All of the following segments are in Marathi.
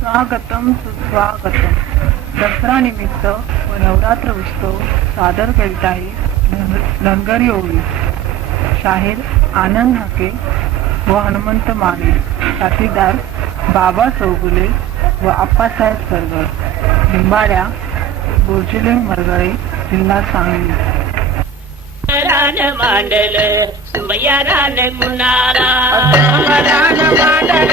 स्वागतम सुस्वागतम. दसरा निमित्त व नवरात्र उत्सव सादर करीत आहे लंगरी ओळी. शाहीर आनंद हाके व हनुमंत माने. साथीदार बाबा चौगुले व आप्पासाहेब सरगर. लिंबाड्या गोर्जिलिंग मरगळे, जिल्हा सांगली. रान मांडल सुमया रान कुणाला, रान मांडल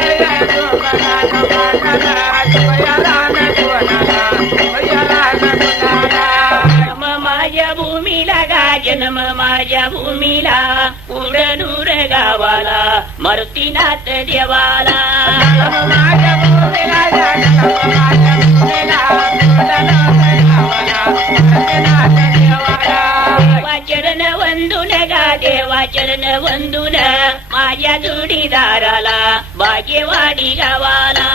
जन्म माझ्या भूमीला गा, जन्म माझ्या भूमीला, उडनूर गावाला, मारुतीनाथ देवाला. माझ्या भूमीला चरण वंदून गा, देवा चरण वंदून, माझ्या जोडीदाराला बागेवाडी गावाला.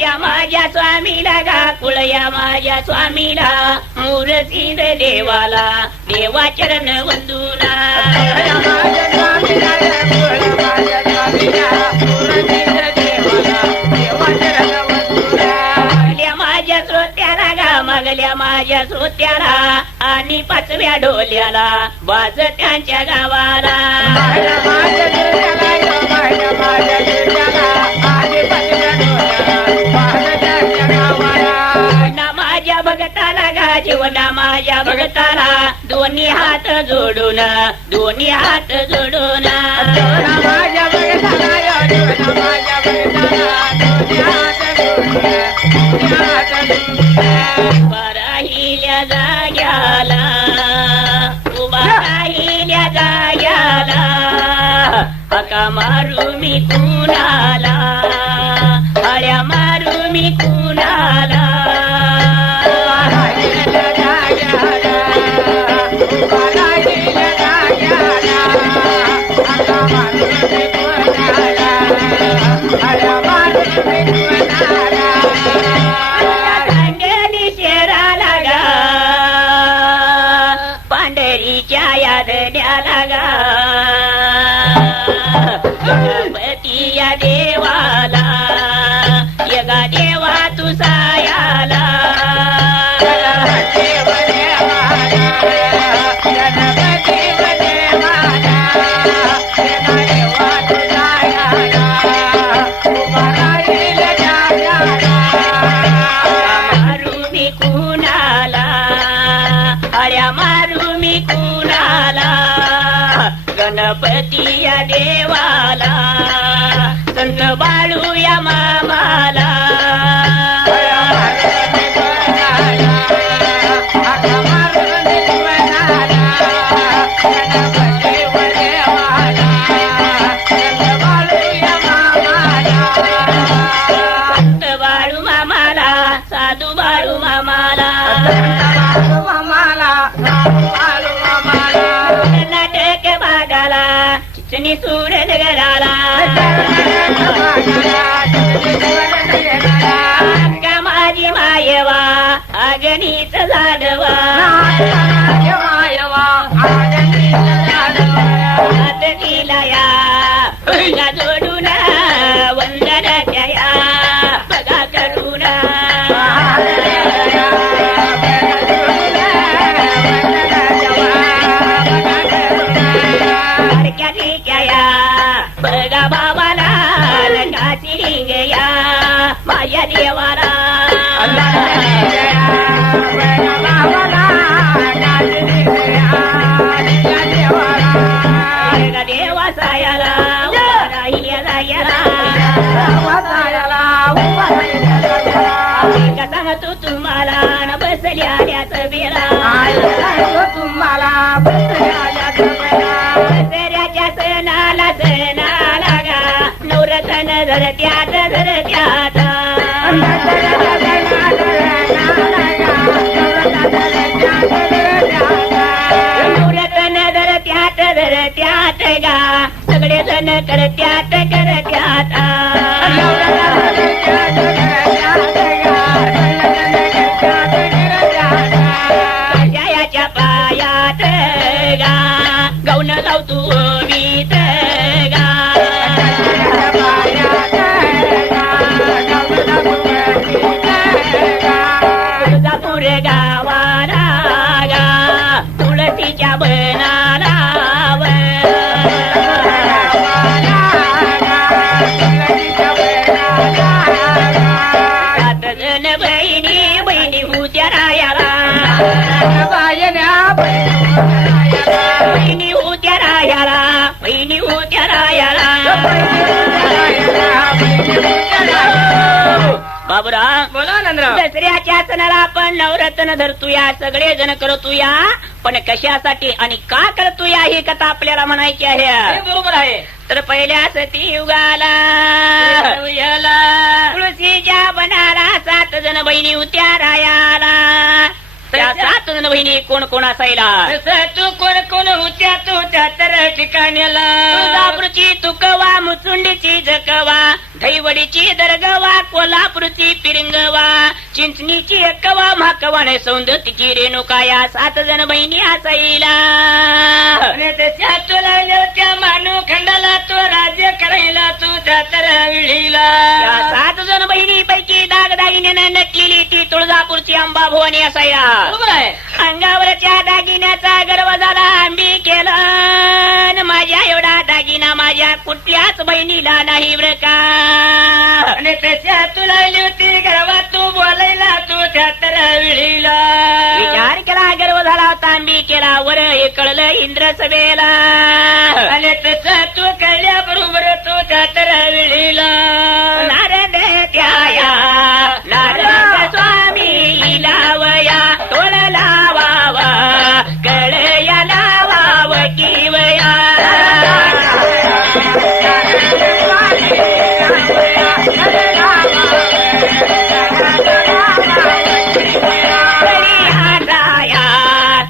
या माझ्या स्वामीला गा, कुळया माझ्या स्वामीला, मूर्तीद देवाला, देवा चरण वंदूना. मागल्या माझ्या श्रोत्याला आणि पाचव्या डोल्याला बाज त्यांच्या गावाला. माझ्या भगताला गा, जीवना माझ्या भगताला, दोन्ही हात जोडून, दोन्ही हात जोडून, माझ्या राहिल्या जाग्याला, उभा राहिल्या जाग्याला, हका मारू मी कुणाला, आळ्या मारू मी कुणाला. गणपती या देवाला, यगा देवा तू सायाला, मारू मी कुणाला, अळ्या मारू मी कुणाला, गणपती या देवाला, संत बाळू या मामाला. संत बाळू मामाला, साधू बाळू मामाला, कर्नाटक भागाला, चिचणी सूर नगराला, का माझी मायवा आगणीच झाडवा, हात दिला या बघा जोडून, वंदनाच्या या बघा करून, बघा बाबाला रंगाची रिंगया माझ्या देवाला. देवा सायाला सांगतो तुम्हाला न बसल्याच बेला, तुम्हाला दसऱ्याच्या सणाला सणाला गा, नवरतन धरत्यात धरत्यात, नवरतन धरत्यात धरत्यात, सगळे जण करत्यात करत्यात जयाच्या पायात गा गाऊन लावतो वीत गा तुळजापूर गावाला गा तुळशीच्या बनाला बहिणी बहिणी होत्या रायाला बहिणी होत्या रायाला बहिणी होत्या रायाला बाबूराव बोला नंदराव. दसऱ्याच्या सणाला आपण नवरत्न धरतोया सगळे जण करतोया पण कशासाठी आणि का करतोया ही कथा आपल्याला म्हणायची आहे. बरोबर आहे. तर पहिल्या सती युगाला तुळशीच्या बनाला 7 जण बहिणी होत्या रायाला. त्या 7 जण बहिणी कोण कोण असायला तू कोण कोण होत्या तू त्या तर ठिकाण्याला तुळजापूरची तुकवा मुचुंडीची जकवा दहीवडीची दरगवा कोल्हापूरची पिरंगवा चिंचणीची अक्कवा म्हाकवाने सौंदतीची रेणुका या 7 जण बहिणी असायला. त्याच्या तुला त्या मानू खंडाला तो राज्य करायला तू त्या तर विळीला. या 7 जण बहिणीपैकी दागदागिन्यानं नटलेली ती तुळजापूरची अंबाभवानी असायला. बरोबर आहे. अंगावरच्या दागिन्याचा गर्व झाला आंबी केलं माझ्या एवढा दागिना माझ्या कुठल्याच बहिणीला नाही बरं का. आणि त्याच्या तुला होती गर्वात तू बोलायला तू त्या तर विळीला. विचार केला गर्व झाला होता आंबी केला वर हे कळलं इंद्र सभेला. आणि त्याचा तू कळल्या बरोबर तू त्या तर विळीला. नारद त्याया नारद स्वामी लावया तोळ लावावा कळया लावाव किवया.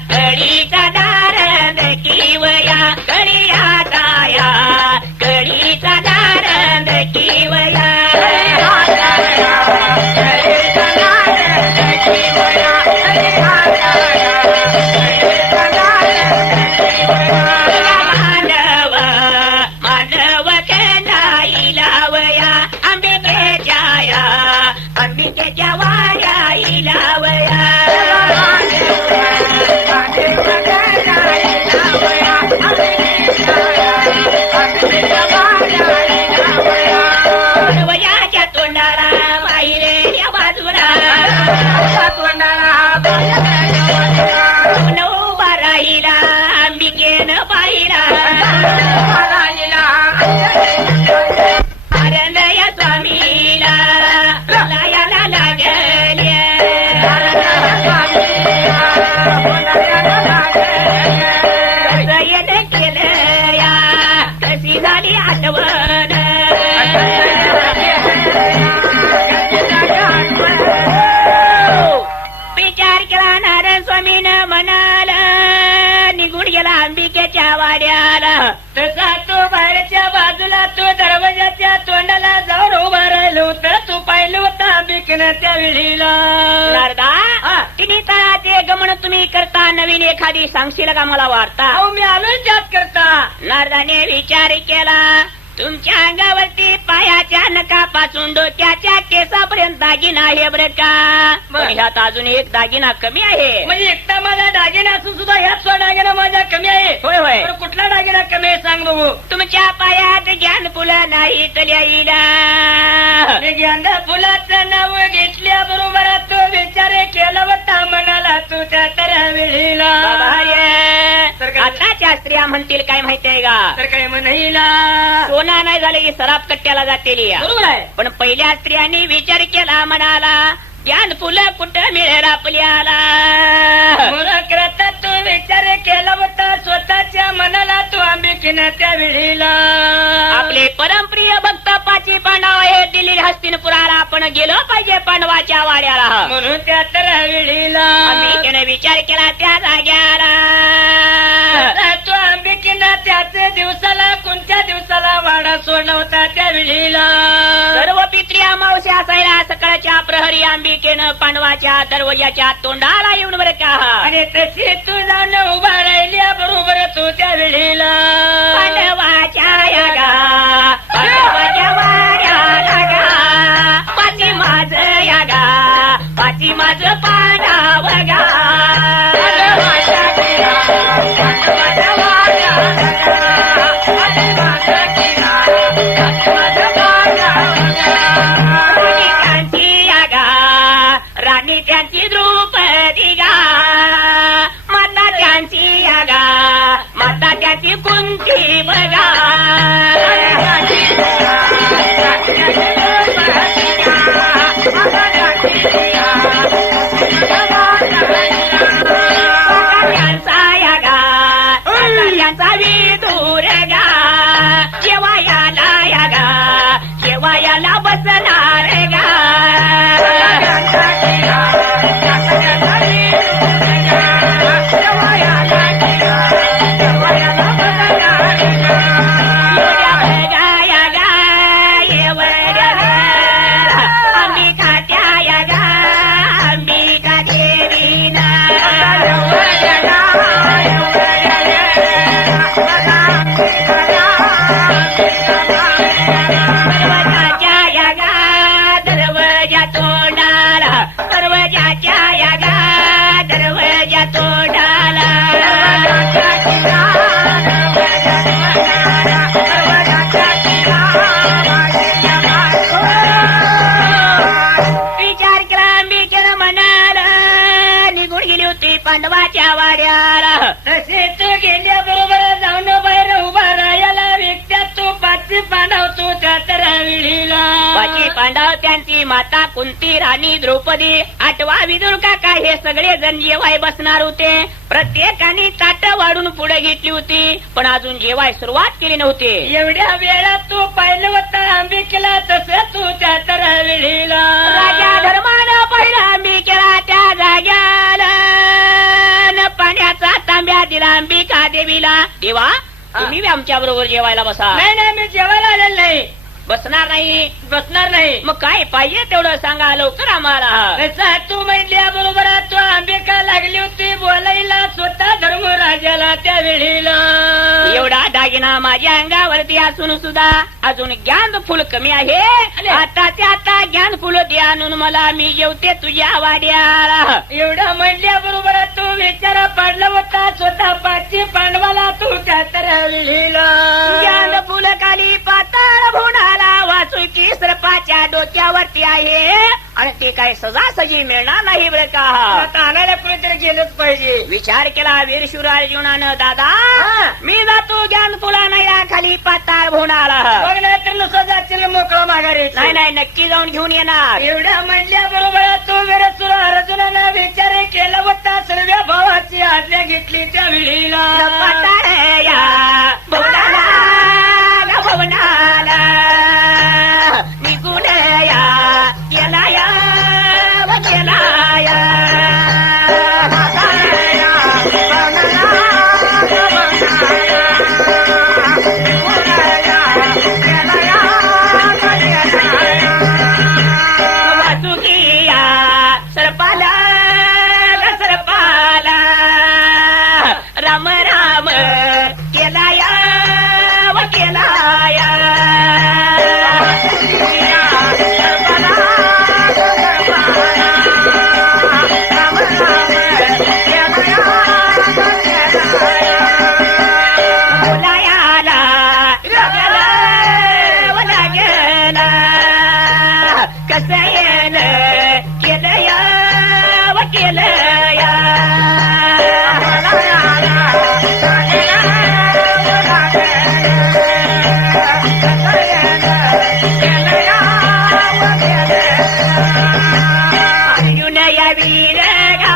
कळीचा दारंद किवया कळीया टाया कळीचा दारंद किवया. मानव मानव केलाई लावया अंबिकेच्या अंबिकेच्या वाड्या लावया. वयाच्या तोंडाला बाहेर बाजूला उभा राहिला अंबिकेनं पाहिला आनंदया स्वामीला लायाला लागल्या सय्यद केलं या कशी झाली आठवण. विचार केला नारायण स्वामीनं म्हणाला निघून गेला अंबिकेच्या वाड्याला. तसा तू बाहेरच्या बाजूला तू दरवाजाच्या तोंडाला जाऊन उभा राहिलो तर तू पाहिलं होता बिकन त्या विळीला. नारदा तिने तळाचे गमन तुम्ही करता नवीन एखादी सांगशील का मला वार्ता. अहो मी आलोय त्यात करता. नारदाने विचार केला तुमच्या अंगावरती पायाच्या नखापासून डोक्याच्या केसापर्यंत दागिना आहे बरं का. पण ह्यात अजून एक दागिना कमी आहे. म्हणजे एकटा माझा दागिना असून सुद्धा ह्यात दागिना माझा कमी आहे. होय होय. तर कुठला दागिना कमी आहे सांग बघू. तुमच्या पायात ज्ञान फुलं नाही तल्याईला. ज्ञान फुलाचं नाव घेतल्याबरोबर तू विचार केला होता म्हणाला तू त्या तर वेळीला. आताच्या स्त्रिया म्हणतील काय माहितीये का. तर काय म्हणाईला सोना नाही झालं की सराफ कट्ट्याला जातेली. बरोबर आहे. पण पहिल्या स्त्रियांनी विचार केला म्हणाला ज्ञान फुलं कुठं मिळेल आपल्याला. करता तू विचार केला होता स्वतःच्या मनाला तू अंबिकेनं त्या वेळीला. आपले परमप्रिय भक्त 5 पांडव हे दिल्ली हस्तिनपुराला आपण गेलो पाहिजे पांडवाच्या वाड्याला. म्हणून त्या तर वेळीला अंबिकेनं विचार केला त्या जाग्याला. तू अंबिकेनं त्याच दिवसाला कोणत्या दिवसाला वाडा सोडवता त्या विळीला सर्व पित्री अमावस्या असायला सकाळच्या प्रहरी अंबिकेनं पांडवाच्या दरवाजाच्या तोंडाला येऊन बरं का आणि तशी तू जाऊन उभा राहिल्या बरोबर तू त्या विळीला पांडवाच्या यागा पांडवाच्या वाड्याला गा पाची माझ यागा पाची माझ पांडव गा राणी त्यांची द्रौपदी गा माता त्यांची यागा माता त्यांची कुंती बघा त्यांचा यागा त्यांचा विदूर गा जेव्हा याला यागा जेव्हा याला बसणार गा पांडवाच्या वाड्याला तसे तू गेल्याबरोबर जाऊन बाहेर उभा राहायला व्यक्त्या तू पाची पांडव तू त्या तर विळीला पाची पांडव त्यांची माता कुंती राणी द्रौपदी आठवा विदुर काका हे सगळे जण जेवाय बसणार होते प्रत्येकाने ताट वाढून पुढे घेतली होती पण अजून जेवाय सुरुवात केली नव्हती एवढ्या वेळात तू पाहिलं होतं अंबिकेला तसं तू त्या तर विळीला राजा धर्मानं पहिला अंबिकेला त्या जाग्याला पाण्याचा तांब्या दिला अंबिका देवीला देवा तुम्ही आमच्या बरोबर जेवायला बसा नाही नाही मी जेवायला आलेलं नाही बसणार नाही बसणार नाही मग काय पाहिजे तेवढं सांगा लवकर आम्हाला तसा तू म्हणल्या बरोबर तू अंबिका लागली होती बोलायला स्वतः धर्मराजाला त्या वेळीला एवढा दागिना माझ्या अंगावरती असून सुद्धा अजून ज्ञान फुल कमी आहे आता ते आता ज्ञान फुल दे आणून मला मी जेवते तुझ्या वाड्याला एवढा म्हणल्या बरोबर तू विचारा पडला होता स्वतः पाची पांडवाला तू त्या तर वेळीला ज्ञान फुल खाली पाताळ भुणाला वासुकी सर्पाच्या डोक्यावरती आहे आणि ते काय सजासजी मिळणार नाही बरं का आता आणायला कुणीतरी गेलंच पाहिजे विचार केला वीरशूर अर्जुनानं दादा मी जातो ज्ञान फुला नाही खाली पाताळ भुणाला बघ नाही तर नुसतं जातील मोकळा माघारी नाही नाही नक्की जाऊन घेऊन येणार एवढ्या म्हणल्या बरोबर तो वीरशूर अर्जुनानं विचार केला होता सर्व भावाची आज्ञा घेतली त्या वेळीला पाताळ या भुवनाला भवनाला निघून या गेला या गेला या वासुकिया सर्पाला सर्पाला राम राम केला या केला या बोलायाला लागला लागला कसं येल केलं या केलं या अर्जुन या वीरगा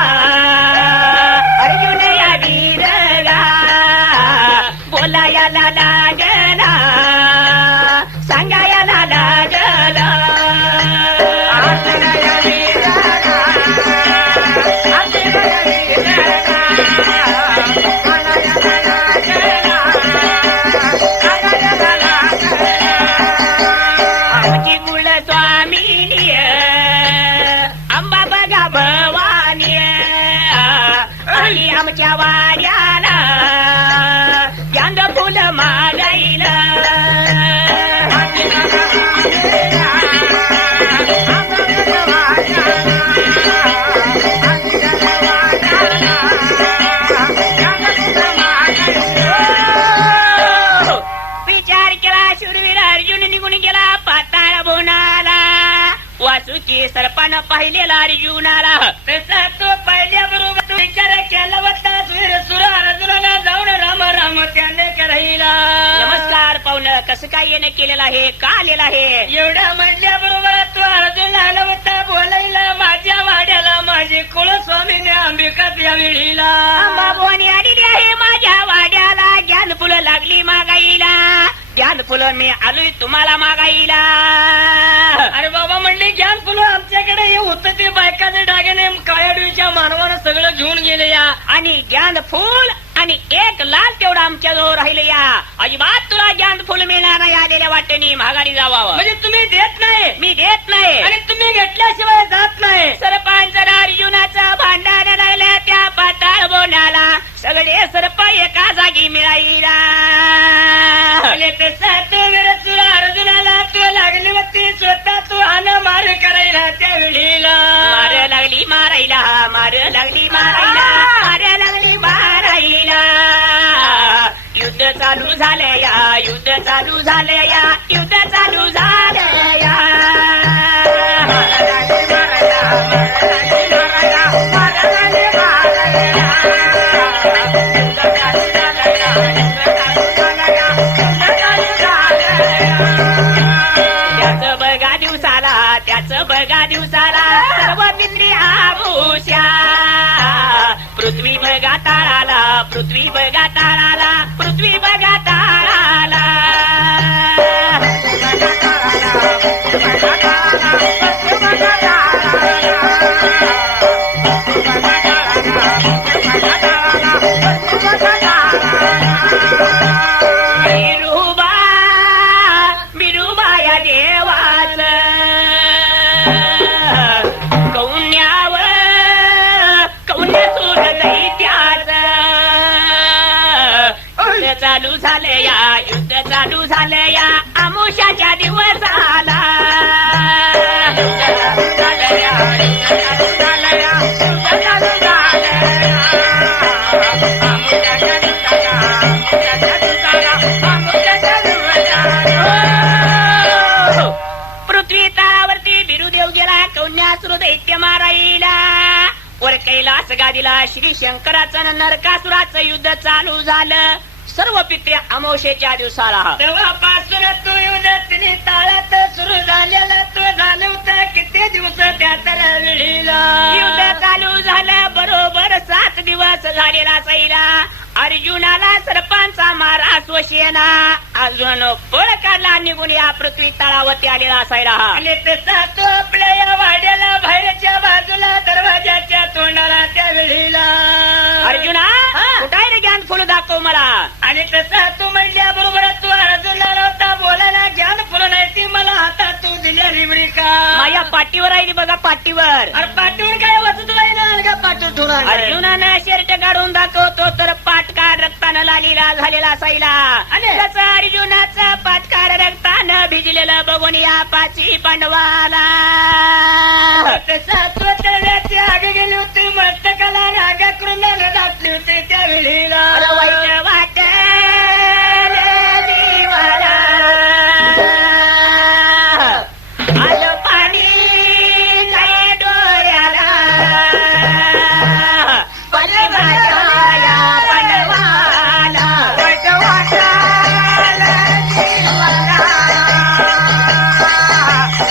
अर्जुन या वीरगा बोलायला लागला सांगायला लागला आली आमच्या वाड्याला चांद फुल मागाईला विचार केला शूरवीर अर्जुन निघून गेला पाताळ बोनाला वासुकी सर्पानं पाहिलेला अर्जुनाला तसा तो पहिल्याबरोबर तू विचार केला होता सुर अर्जुनाला जाऊन राम राम त्याने करायला नमस्कार पाहुणं कसं काय येणं केलेलं आहे का आलेलं आहे एवढ्या म्हणल्याबरोबर तू अर्जुन आला होता बोलायला माझ्या वाड्याला माझे कुलस्वामीने अंबिका त्या वेळीला अंबाभवानी आलेली आहे माझ्या वाड्याला ज्ञान फुलं लागली मागाईला ज्ञान फुलं मी आलोय तुम्हाला मागाईला अरे बाबा म्हणले ज्ञान फुलं आमच्याकडे हे होतं ते बायकाचे डागेने काळ्याडवीच्या मानवानं सगळं घेऊन गेले या आणि ज्ञान फुल आणि एक लाल तेवढं आमच्या जवळ राहिलं या अजिबात तुला ज्ञान फुल मिळणार नाही आलेल्या वाटेने माघारी जावावं म्हणजे तुम्ही देत नाही मी देत नाही आणि तुम्ही घेतल्याशिवाय जात नाही सरपांच अर्जुनाचं भांडण लागलं त्या पाताळ बोनाला सगळे सरप एका जागी मिळाईला आणि तसा तो वेळ तुला अर्जुनाला तू लागली होती स्वतः तू हाना मार करायला त्या वेळीला मार लागली मारायला मार लागली मारायला मार लागली मारायला युद्ध चालू झालं या युद्ध चालू झालं या युद्ध चालू झालं या त्याच बघा दिवसाला त्याच बघा दिवसाला सर्व पिंडी आभूषा पृथ्वी बघा ताळाला पृथ्वी बघा ताळाला पृथ्वी बघा ताळाला बिरुबा बिरुबा या देवाच कौन्यावर कौन्यासूर दैत्याच युद्ध चालू झालं या युद्ध चालू झालं या आमुषाच्या दिवसाला पृथ्वी तळावरती बिरुदेव गेला कौन्यासूर दैत्य मारायला वर कैलास गादीला श्री शंकराचं आणि नरकासुराचं युद्ध चालू झालं सर्व पित्रे अमावशेच्या दिवसाला तेव्हापासून तू युद्ध ताळात सुरू झालेला तू झालं होतं किती दिवस त्या तर वेळीला युद्ध चालू झालं बरोबर 7 दिवस झालेला सैला अर्जुनाला सरपांचा मारा स्वशेना अजून पळ काढला निघून या पृथ्वी तळावरती आलेला असायला आणि तसा तो आपल्या या वाड्याला बाहेरच्या बाजूला दरवाजाच्या तोंडाला त्या वेळीला अर्जुना कुठे रे ज्ञान फुल दाखव मला आणि तसा तू म्हणल्याबरोबर तू अर्जुनाला होता बोलायला ज्ञान फुलं नाही ती मला हातात तू दिल्या रिबरी का माझ्या पाठीवर राहिली बघा पाठीवर अरे पाठवून काय वाचत राहिला का पाठवून अर्जुनानं शर्ट काढून दाखवतो तर पाटकार रक्तानं लालीला झालेला असायला आणि त्याचा अर्जुनाचा पाटकार रक्तानं भिजलेलं बघून या पाची पांडवाला तसा तो त्याच्या आगे गेली होती मस्तकाला रागा करून दाखली होती त्या वेळीला वाईट वाट जीवाला आलं पाणी काय डोळ्याला पांडवाला पांडवाला वाईट वाटाला जीवाला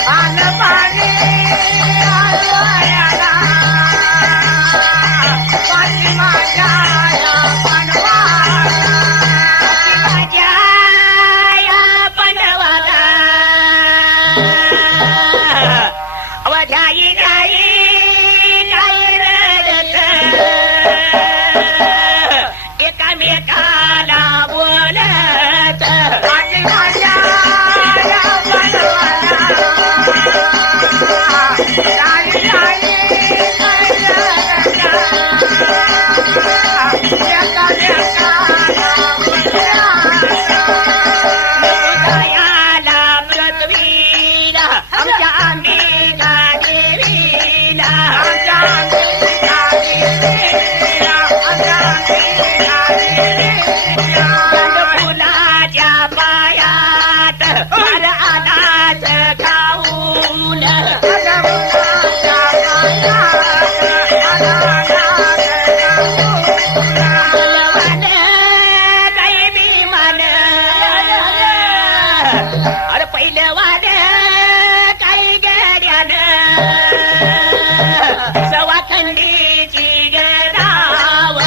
आलं पाणी डोळ्याला पांडवाला बलवान काही भीमान अरे पहिलवान काही गड्यान सवा थंडीची गराव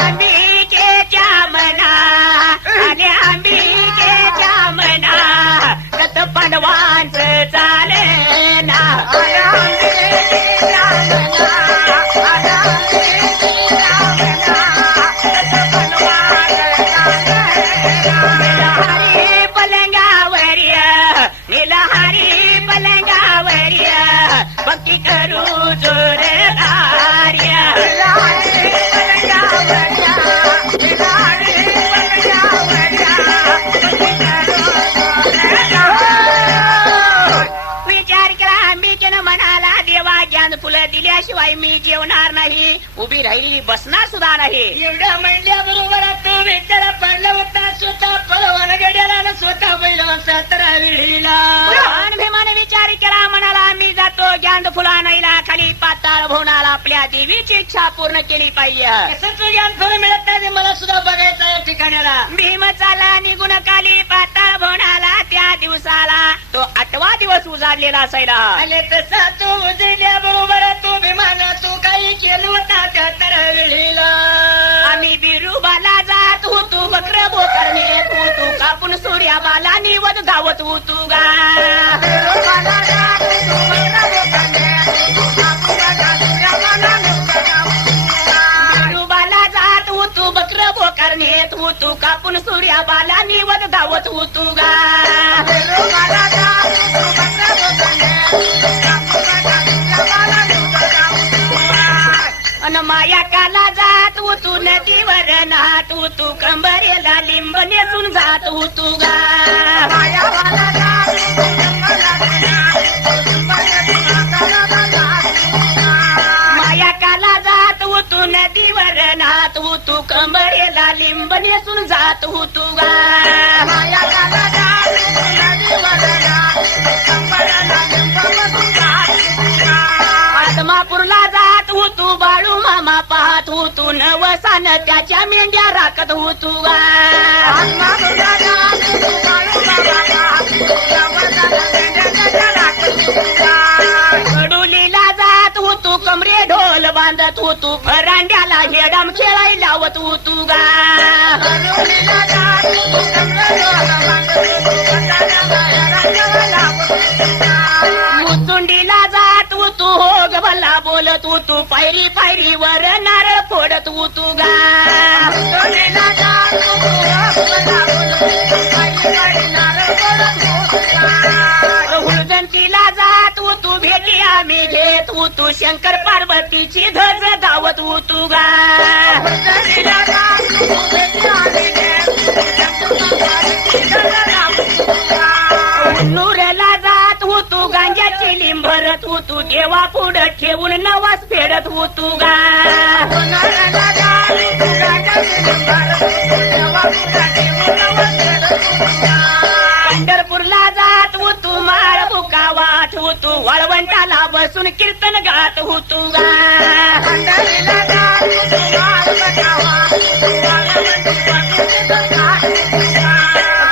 अंबिकेच्या मना आणि अंबिकेच्या मना रथ पांडवांचं चाले ना निलहारी पलंगावरिया निलहारी पलंगावरिया भक्ती करू जोरदार्या विचार केला अंबिकेनं म्हणाला देवा ज्ञान फुलं दिल्याशिवाय मी जेवणार नाही उभी राहिली बसणार सुद्धा नाही एवढं म्हणल्याबरोबर तो विचारा पडला होता स्वतः परवाना गड्याला स्वतः पहिला सातरा विडीला भगवान भीमाने विचार केला म्हणाला मी जातो ज्ञान फुला नाहीला खाली पाताळ भवनाला आपल्या देवीची इच्छा पूर्ण केली पाहिजे कसंच ज्ञान फळ मिळत नाही मला सुद्धा बघायचं या ठिकाणाला भीम चाला निघून खाली पाताळ भवनाला त्या दिवसाला तो 8वा दिवस उजाडलेला असायला आले तसा तो उजळल्या बरोबर तो विमान तो काही केलं होता त्या तर विडीला आम्ही बिरुबाला जात होतो बकर बोकर नेत होतो कापून सूर्याबाला निवद धावत होतो गा बिरुबाला जात होतो बकर बोकर नेत होतो कापून सूर्याबाला निवद धावत होतो गा अन माया काला जात होतो नदीवर नात होतो कंबरेला लिंब नेसून जात होतो गा माया काला जात होतो नदीवर नात होतो कंबरेला लिंब नेसून जात होतो गा आदमापूरला जात होतो बाळू मामा पाहत होतो नवसान त्याच्या मेंढ्या राखत होतो गा कडुलीला जात होतो कमरे ढोल बांधत होतो फरांड्याला हेडाम खेळायला लावत होतो गा मुचुंडीला जात होतो हो भल्ला बोलत होतो पायरी पायरीवर नारळ फोडत होतो गा हुळजंतीला जात होतो भेटी आम्ही घेत होतो शंकर पार्वतीची ध्वज धावत होतो गा नूरला जात होतो गांजाची लिंब भरत होतो देवा पुढं ठेवून नवास फेडत होतो गा पंढरपूरला जात होतो माळ बुका वाट होतो वाळवंटाला बसून कीर्तन गात होतो गा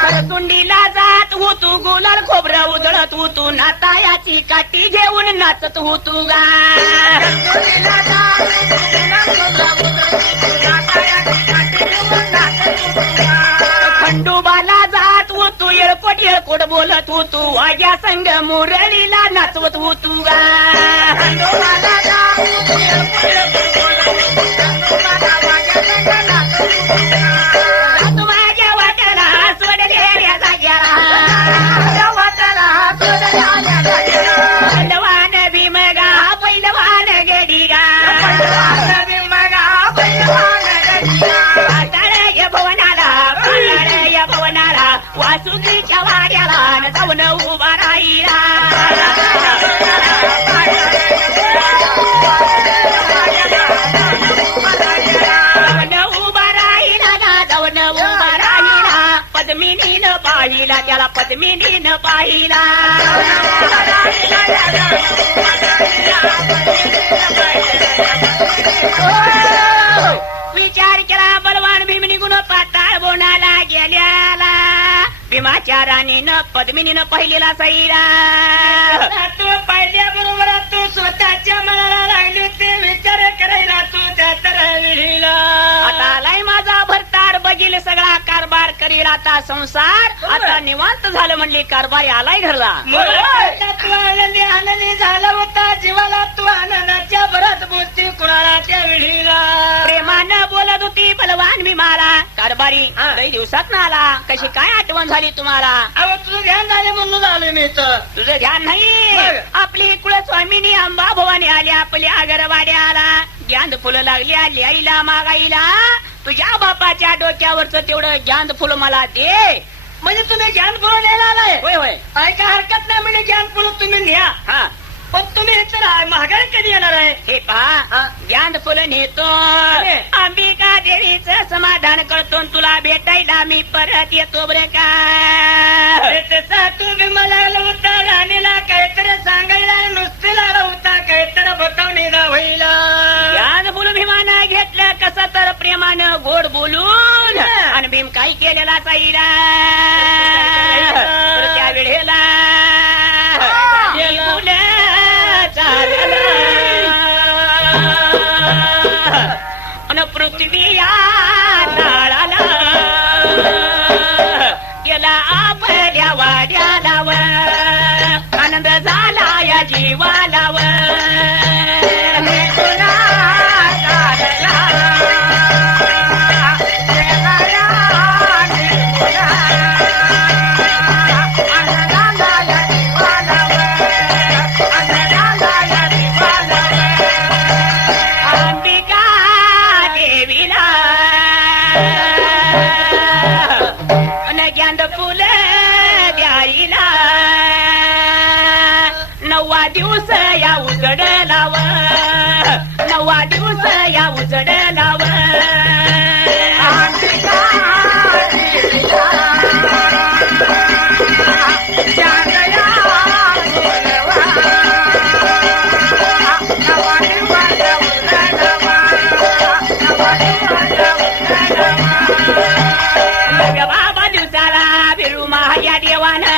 करसुंडीला जात होतो गुलाल खोबरं उधळत होतो नातायाची काठी घेऊन नाचत होतो गा खंडोबाला जात होतो येळकोट येळकोट बोलत होतो वाज्या संग मुरळीला नाचवत होतो गा माझ्या वाट्याला सोडलेल्या जाग्याला पैलवान भीमगा पैलवान गडीगा पाताळया भवनाला वासुकीच्या वाड्याला जाऊन उभा राहिला पद्मिनीनं पाहिला विचार केला बलवान भीम निघून पाताळ बोनाला गेल्याला भीमाच्या राणीनं पद्मिनीनं पाहिलेला सैरा तू पाहिल्याबरोबर तू स्वतःच्या मनाला लागली ते विचार करायला तू त्या तर विहिला आता आलाय माझा भरतार बघील सगळा कारभार करील आता संसार आता निवांत झालं म्हणली कारभारी आलाय घरला तू आनंदी आनंदी झाला होता जीवाला तू आनंदाच्या भरत बोलती कुणाला त्या विहिला प्रेमानं बोलत होती बलवान भीमाला कारभारी लई दिवसात ना आला कशी काय आठवण झाली तुम्हाला अहो तुझं ध्यान झाले म्हणून आले मी तर तुझं ध्यान नाही बरं. आपली कुळस्वामिनी अंबा भवानी आली आपल्या आगरवाड्याला ग्यांद फुलं लागली आली आईला मागाईला तुझ्या बापाच्या डोक्यावरचं तेवढं ग्यांद फुलं मला दे म्हणजे तुम्ही ज्ञान फुलं न्यायला आलाय होय होय काय हरकत नाही म्हणजे ज्ञान फुलं तुम्ही न्या हा पण तुम्ही तर महागाई कधी येणार आहे हे पहा ग्यांद फुलं नेतो अंबिका देवीचं समाधान करतो आणि तुला भेटायला मी परत येतो बरे का तसा तुम्ही मला होता राणीला काहीतरी सांगायला नुसते लागला होता काहीतरी बतावणी होईला ग्यांद फुलं भीमानं घेतलं कसं तर प्रेमानं गोड बोलून आणि भीम काही केलेला साईला तर त्या वेळेला अन पृथ्वी या ताळाला गेला आपल्या वाड्याला व आनंद झाला या जीवाला व ग्यांद फुलं द्यायला नववा दिवस या उजड लाव नववा दिवस या उजड लाव बाबा दिवसाला बिरू महाया देवाना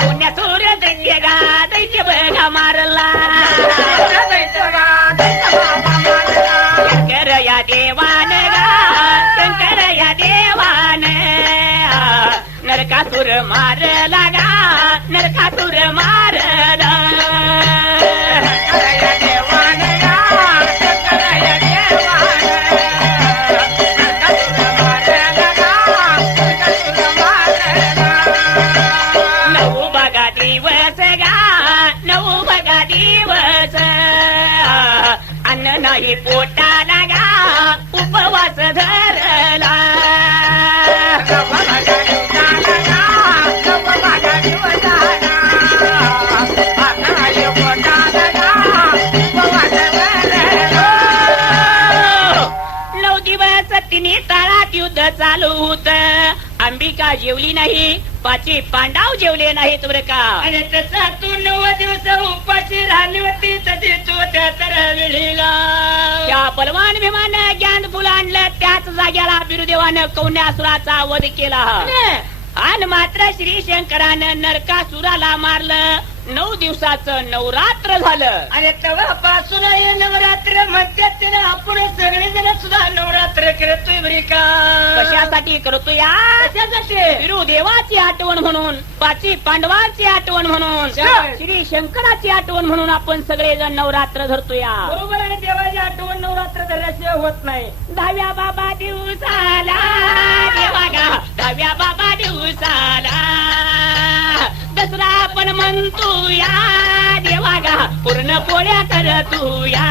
पुण्या सूर्य दैत्य गा दैत्य बघा मारला शंकर या देवान गा शंकर या देवान नरकासुर मारला गा नरकासुर मारला अन्न नाही पोटाला गा उपवास धरला नऊ दिवस तिने तळात युद्ध चालू होत अंबिका जेवली नाही पाची पांडव जेवले नाहीत बरं का आणि तसा तू 9 दिवस उपाशी राहिली होती तशी तू त्या तर विहिला त्या बलवान भीमानं ज्ञान फुलं आणलं त्याच जाग्याला बिरुदेवानं कौन्यासुराचा वध केला आणि मात्र श्री शंकरानं नरकासुराला मारलं 9 दिवसाचं नवरात्र झालं आणि तेव्हापासून हे नवरात्र म्हणतात त्याला आपण सगळेजण सुद्धा नवरात्र करतोय बरी का कशासाठी करतोय बिरुदेवाची आठवण म्हणून पाची पांडवांची आठवण म्हणून श्री शंकराची आठवण म्हणून आपण सगळेजण नवरात्र धरतोय बरोबर आणि देवाची आठवण नवरात्र धरल्याशिवाय होत नाही 10व्या बाबा दिवसाला देवा गा 10व्या बाबा दिवसाला दसरा पण म्हणतो या देवा गा पूर्ण पोळ्या कर तू या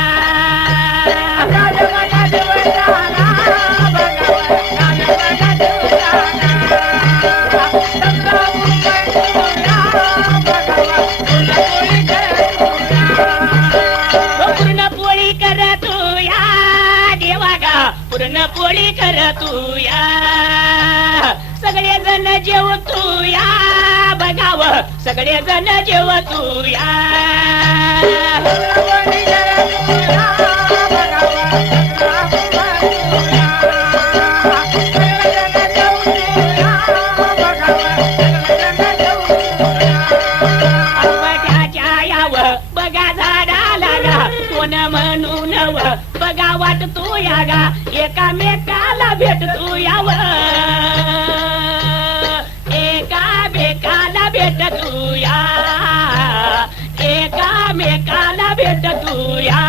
पूर्ण पोळी कर तू या देवा गा पूर्ण पोळी कर तू या सगळे जण जेव तू या बघावं सगळे जण जेव तू या बघा झाडाला कोण म्हणून बघा वाट तू या गा एकामेकाला भेट तू याव एकामेकाला भेट तू या एकामेकाला भेट तू या